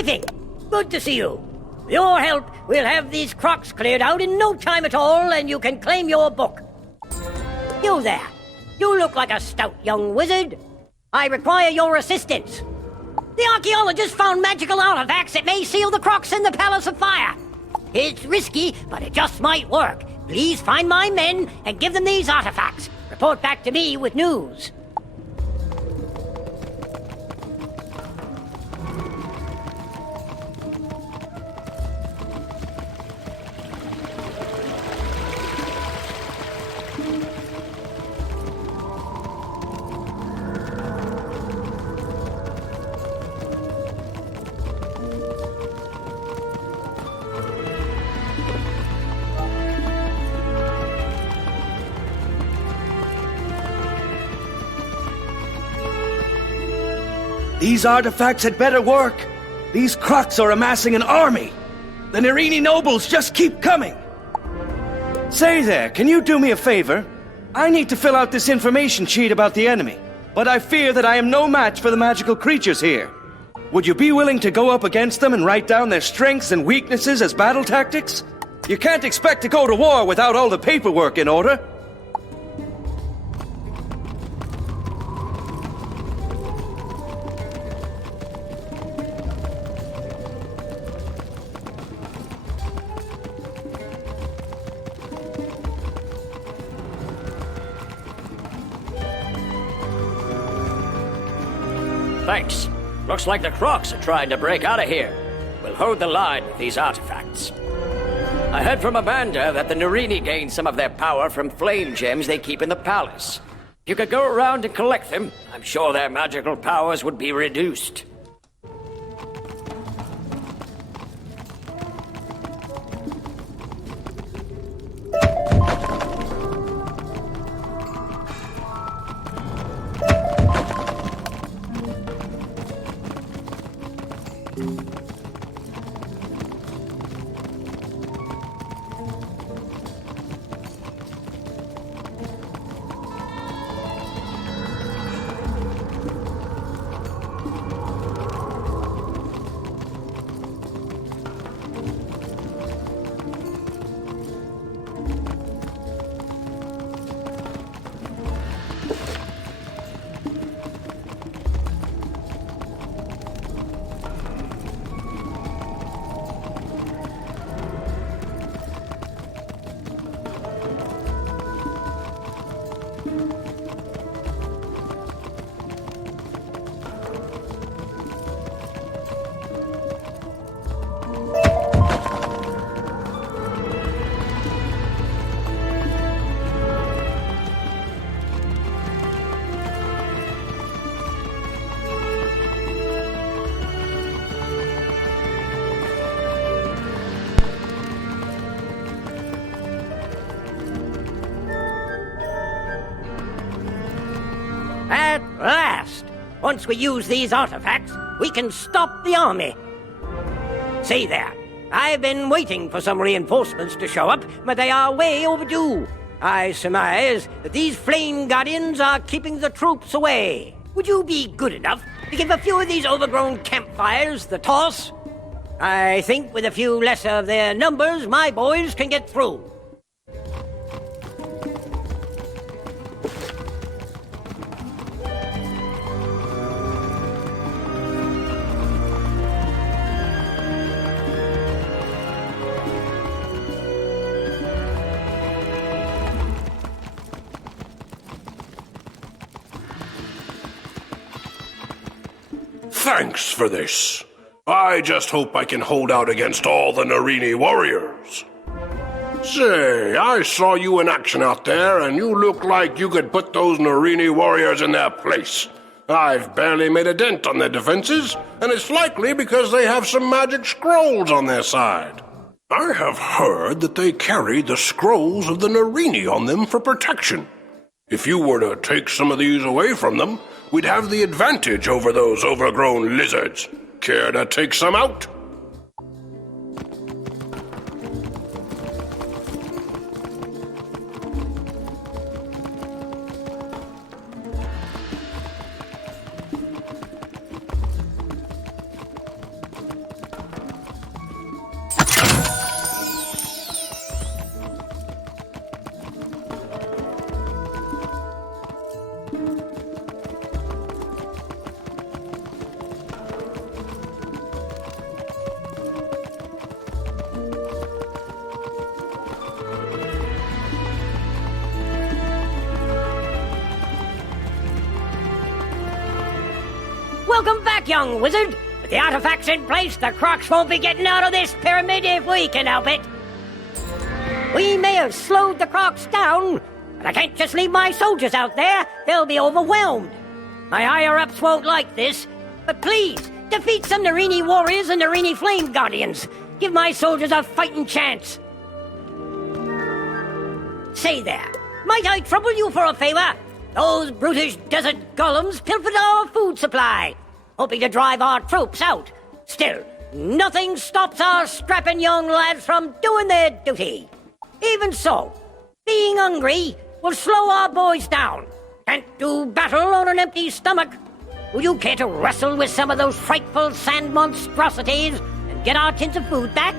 Spiffy, good to see you. With your help, we'll have these crocs cleared out in no time at all, and you can claim your book. You there. You look like a stout young wizard. I require your assistance. The archaeologists found magical artifacts that may seal the crocs in the Palace of Fire. It's risky, but it just might work. Please find my men and give them these artifacts. Report back to me with news. These artifacts had better work. These crocs are amassing an army. The Nerini nobles just keep coming. Say there, can you do me a favor? I need to fill out this information sheet about the enemy, but I fear that I am no match for the magical creatures here. Would you be willing to go up against them and write down their strengths and weaknesses as battle tactics? You can't expect to go to war without all the paperwork in order. Thanks. Looks like the crocs are trying to break out of here. We'll hold the line with these artifacts. I heard from Amanda that the Nerini gained some of their power from flame gems they keep in the palace. If you could go around and collect them, I'm sure their magical powers would be reduced. At last! Once we use these artifacts, we can stop the army. See there, I've been waiting for some reinforcements to show up, but they are way overdue. I surmise that these flame guardians are keeping the troops away. Would you be good enough to give a few of these overgrown campfires the toss? I think with a few less of their numbers, my boys can get through. Thanks for this. I just hope I can hold out against all the Nerini warriors. Say, I saw you in action out there, and you look like you could put those Nerini warriors in their place. I've barely made a dent on their defenses, and it's likely because they have some magic scrolls on their side. I have heard that they carry the scrolls of the Nerini on them for protection. If you were to take some of these away from them, we'd have the advantage over those overgrown lizards. Care to take some out? Welcome back, young wizard. With the artifacts in place, the Crocs won't be getting out of this pyramid if we can help it. We may have slowed the Crocs down, but I can't just leave my soldiers out there. They'll be overwhelmed. My higher-ups won't like this, but please, defeat some Narini warriors and Narini flame guardians. Give my soldiers a fighting chance. Say there, might I trouble you for a favor? Those brutish desert golems pilfered our food supply, hoping to drive our troops out. Still, nothing stops our strapping young lads from doing their duty. Even so, being hungry will slow our boys down. Can't do battle on an empty stomach. Would you care to wrestle with some of those frightful sand monstrosities and get our tins of food back?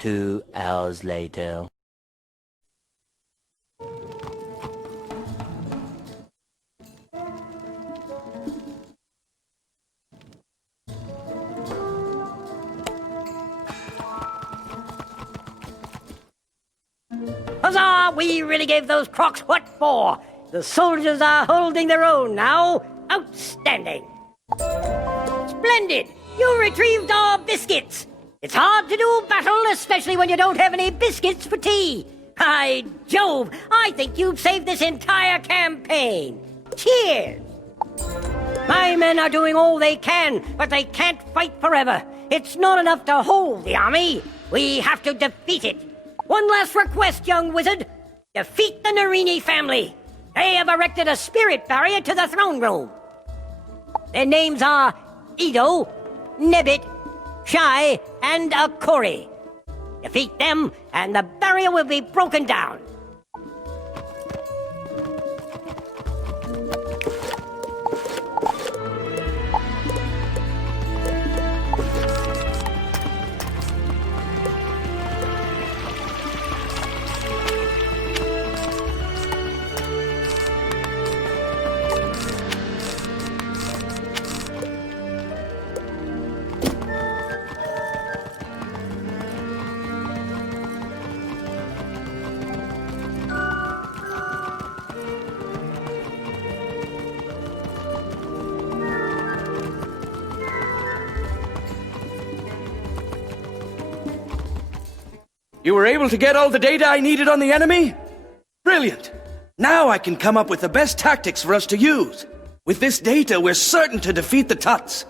2 hours later. Huzzah! We really gave those crocs what for. The soldiers are holding their own now. Outstanding. Splendid! You retrieved our biscuits. It's hard to do battle, especially when you don't have any biscuits for tea. By Jove, I think you've saved this entire campaign. Cheers! My men are doing all they can, but they can't fight forever. It's not enough to hold the army. We have to defeat it. One last request, young wizard. Defeat the Narini family. They have erected a spirit barrier to the throne room. Their names are Edo, Nebbit, Shai, and Akori. Defeat them, and the barrier will be broken down. You were able to get all the data I needed on the enemy? Brilliant! Now I can come up with the best tactics for us to use. With this data, we're certain to defeat the Tuts.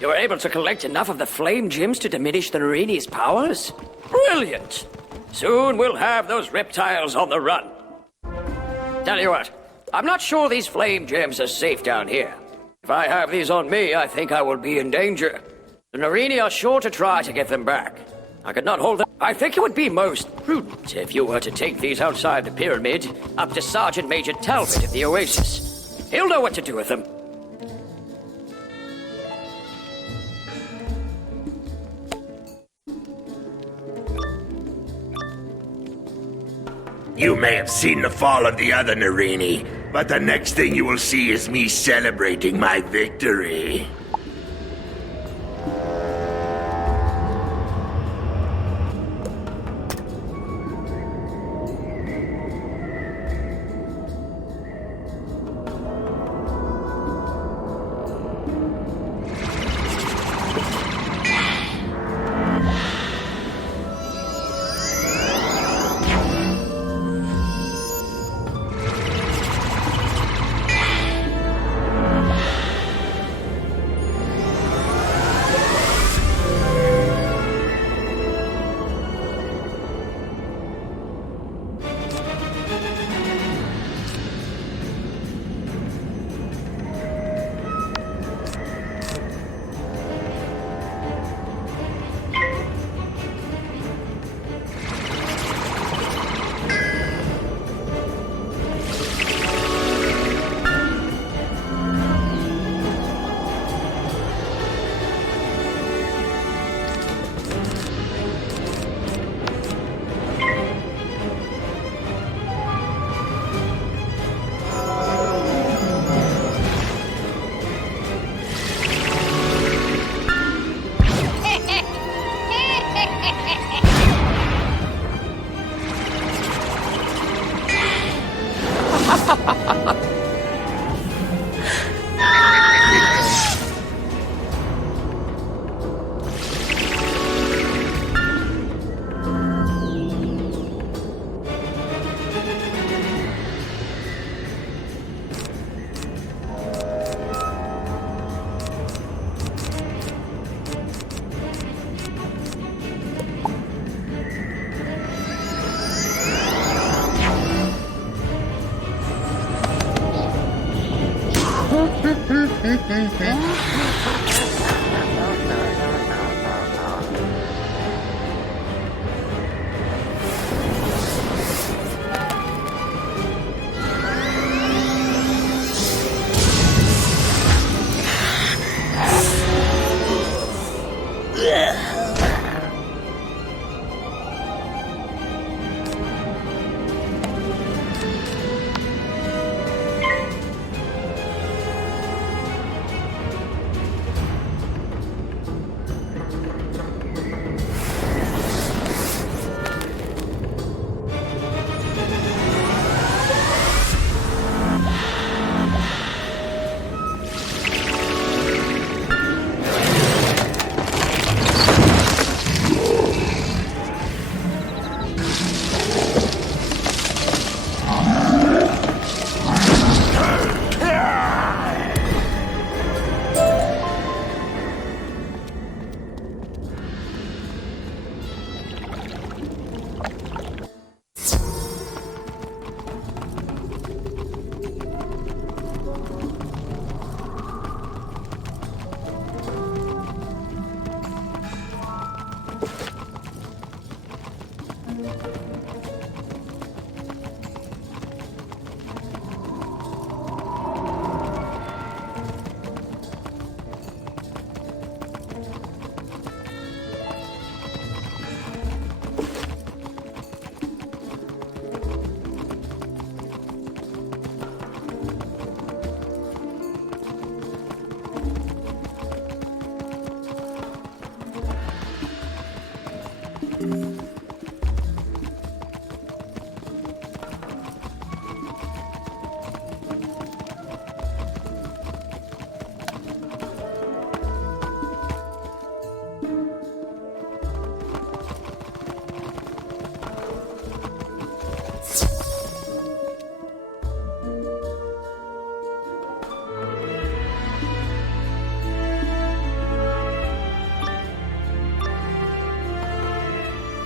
You were able to collect enough of the flame gems to diminish the Narini's powers? Brilliant! Soon we'll have those reptiles on the run. Tell you what, I'm not sure these flame gems are safe down here. If I have these on me, I think I will be in danger. The Narini are sure to try to get them back. I could not hold them. I think it would be most prudent if you were to take these outside the pyramid, up to Sergeant Major Talbot at the Oasis. He'll know what to do with them. You may have seen the fall of the other Narini, but the next thing you will see is me celebrating my victory.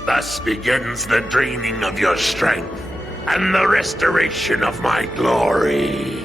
Thus begins the draining of your strength and the restoration of my glory.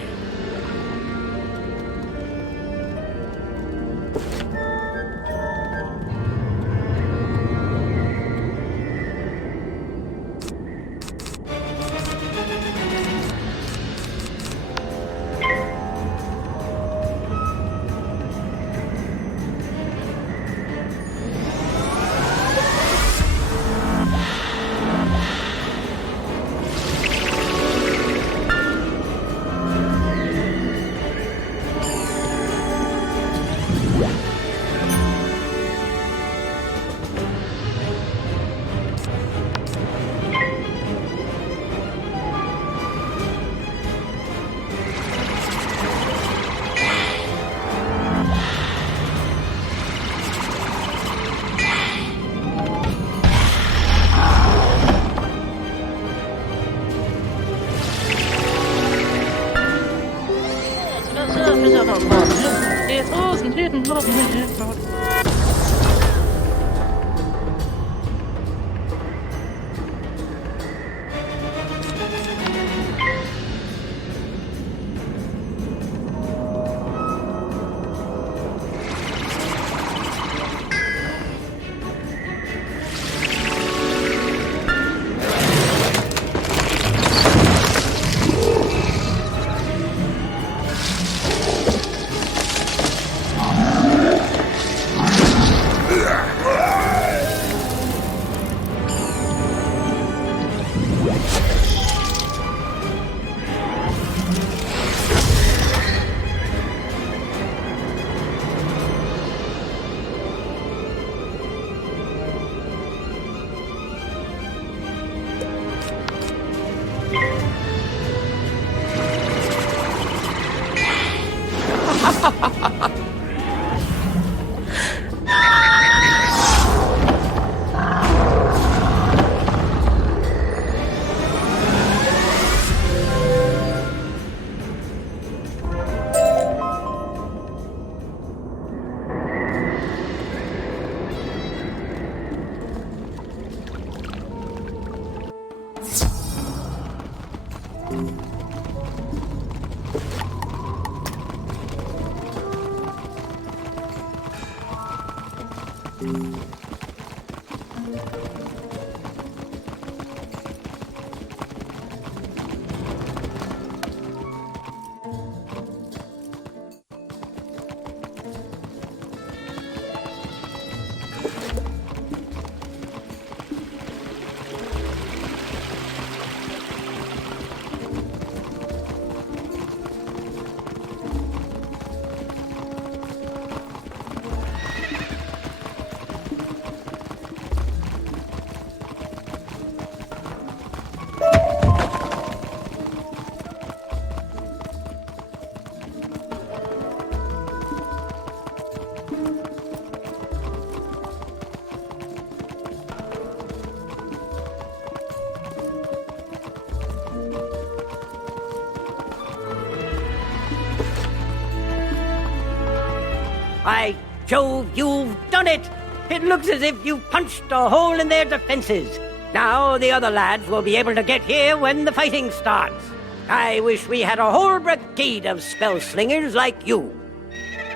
By Jove, you've done it! It looks as if you've punched a hole in their defenses. Now the other lads will be able to get here when the fighting starts. I wish we had a whole brigade of spell slingers like you.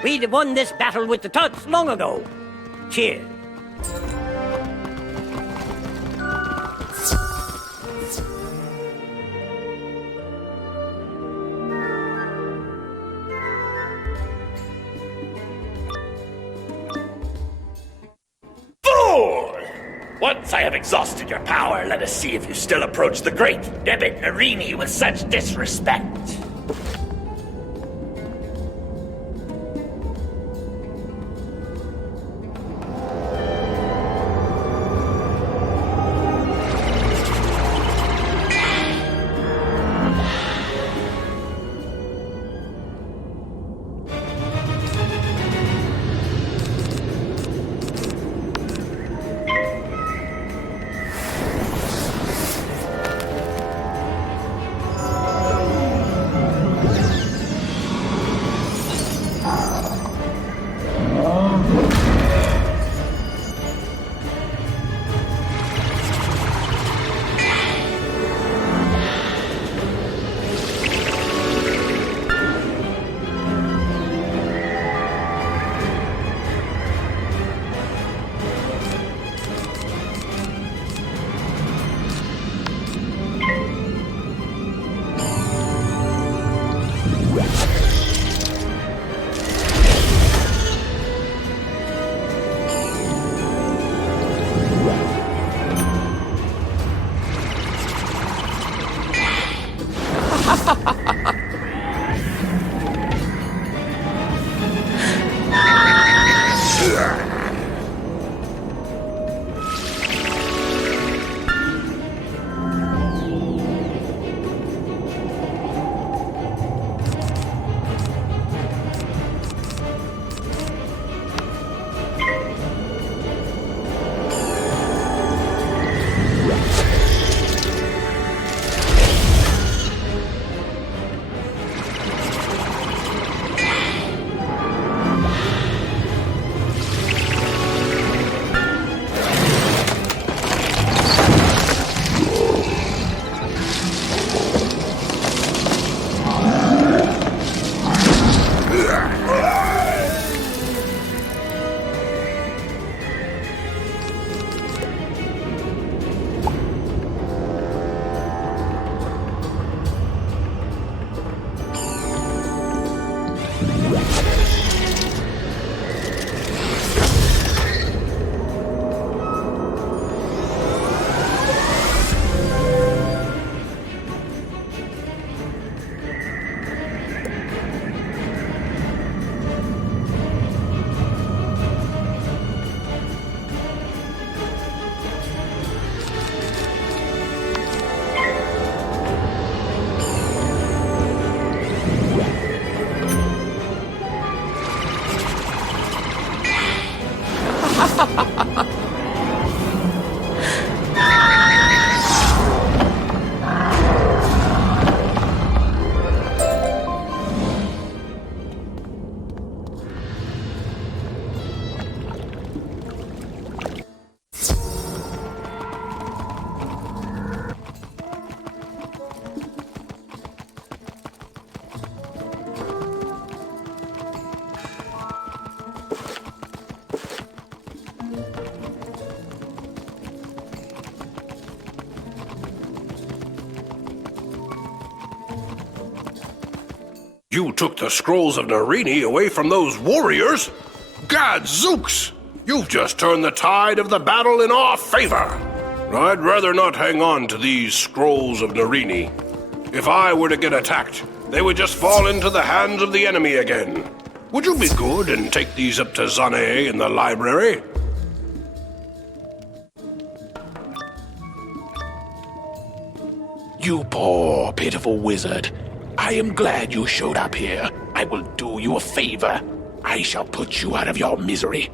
We'd have won this battle with the Tots long ago. Cheers. Once I have exhausted your power, let us see if you still approach the great Debit Narini with such disrespect. You took the scrolls of Narini away from those warriors? Gadzooks! You've just turned the tide of the battle in our favor! I'd rather not hang on to these scrolls of Narini. If I were to get attacked, they would just fall into the hands of the enemy again. Would you be good and take these up to Zane in the library? You poor, pitiful wizard. I am glad you showed up here. I will do you a favor. I shall put you out of your misery.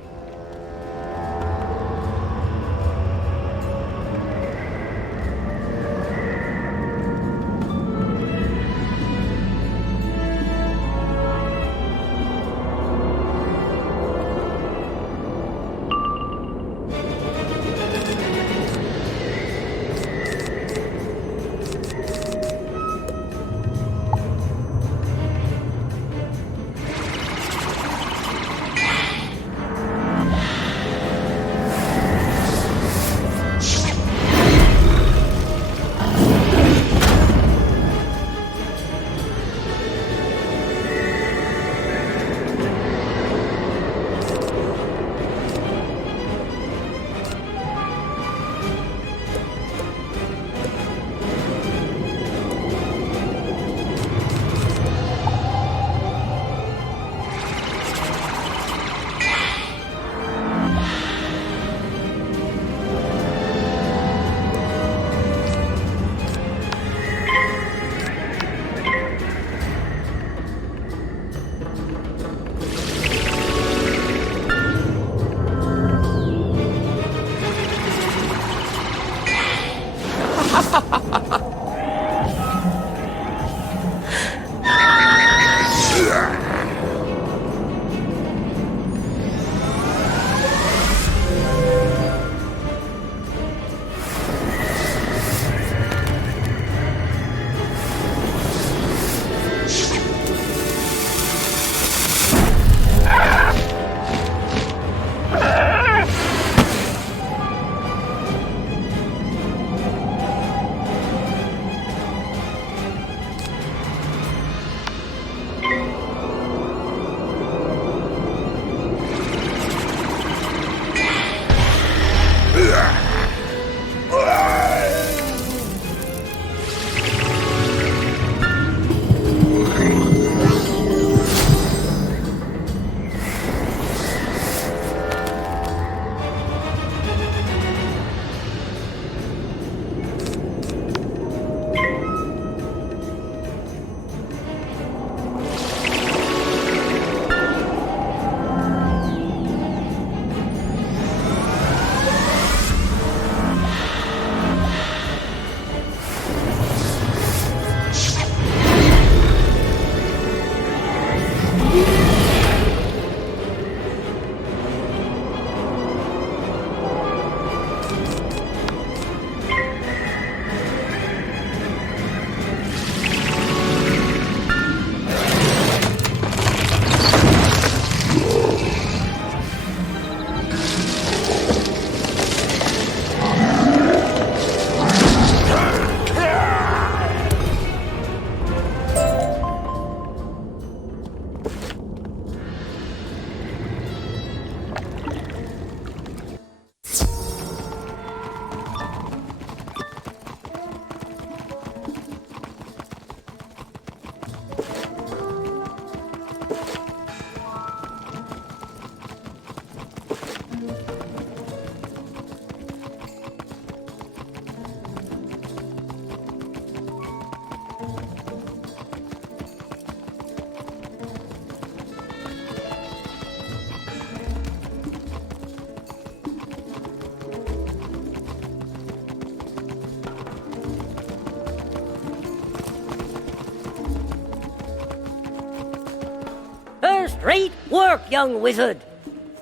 Great work, young wizard.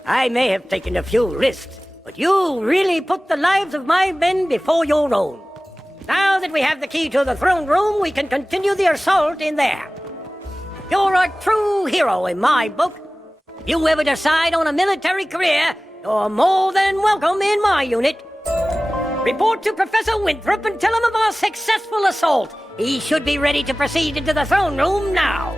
I may have taken a few risks, but you really put the lives of my men before your own. Now that we have the key to the throne room, we can continue the assault in there. You're a true hero in my book. If you ever decide on a military career, You're more than welcome in my unit. Report to Professor Winthrop and tell him of our successful assault. He should be ready to proceed into the throne room now.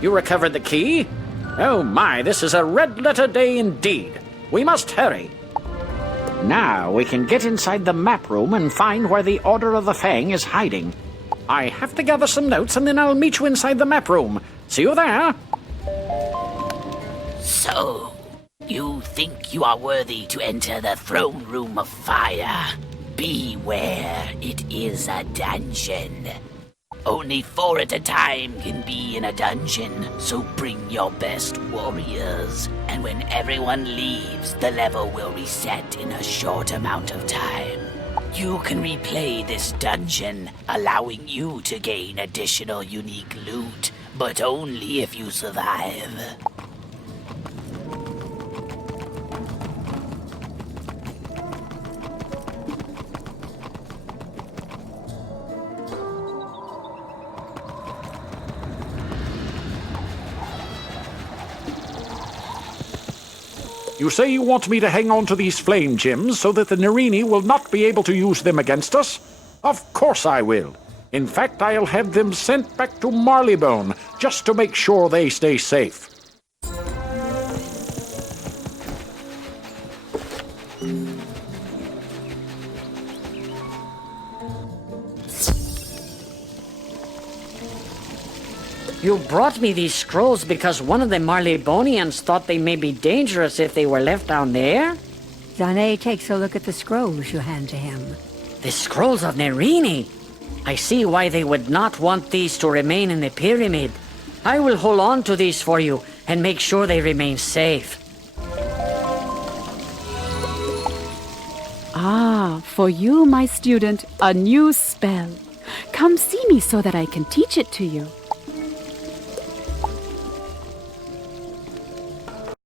You recovered the key? Oh my, this is a red-letter day indeed. We must hurry. Now we can get inside the map room and find where the Order of the Fang is hiding. I have to gather some notes and then I'll meet you inside the map room. See you there. So, you think you are worthy to enter the throne room of fire? Beware, it is a dungeon. Only 4 at a time can be in a dungeon, so bring your best warriors. And when everyone leaves, the level will reset in a short amount of time. You can replay this dungeon, allowing you to gain additional unique loot, but only if you survive. You say you want me to hang on to these flame gems so that the Nerini will not be able to use them against us? Of course I will. In fact, I'll have them sent back to Marleybone just to make sure they stay safe. You brought me these scrolls because one of the Marleybonians thought they may be dangerous if they were left down there? Zane takes a look at the scrolls you hand to him. The scrolls of Nerini. I see why they would not want these to remain in the pyramid. I will hold on to these for you and make sure they remain safe. Ah, for you, my student, a new spell. Come see me so that I can teach it to you.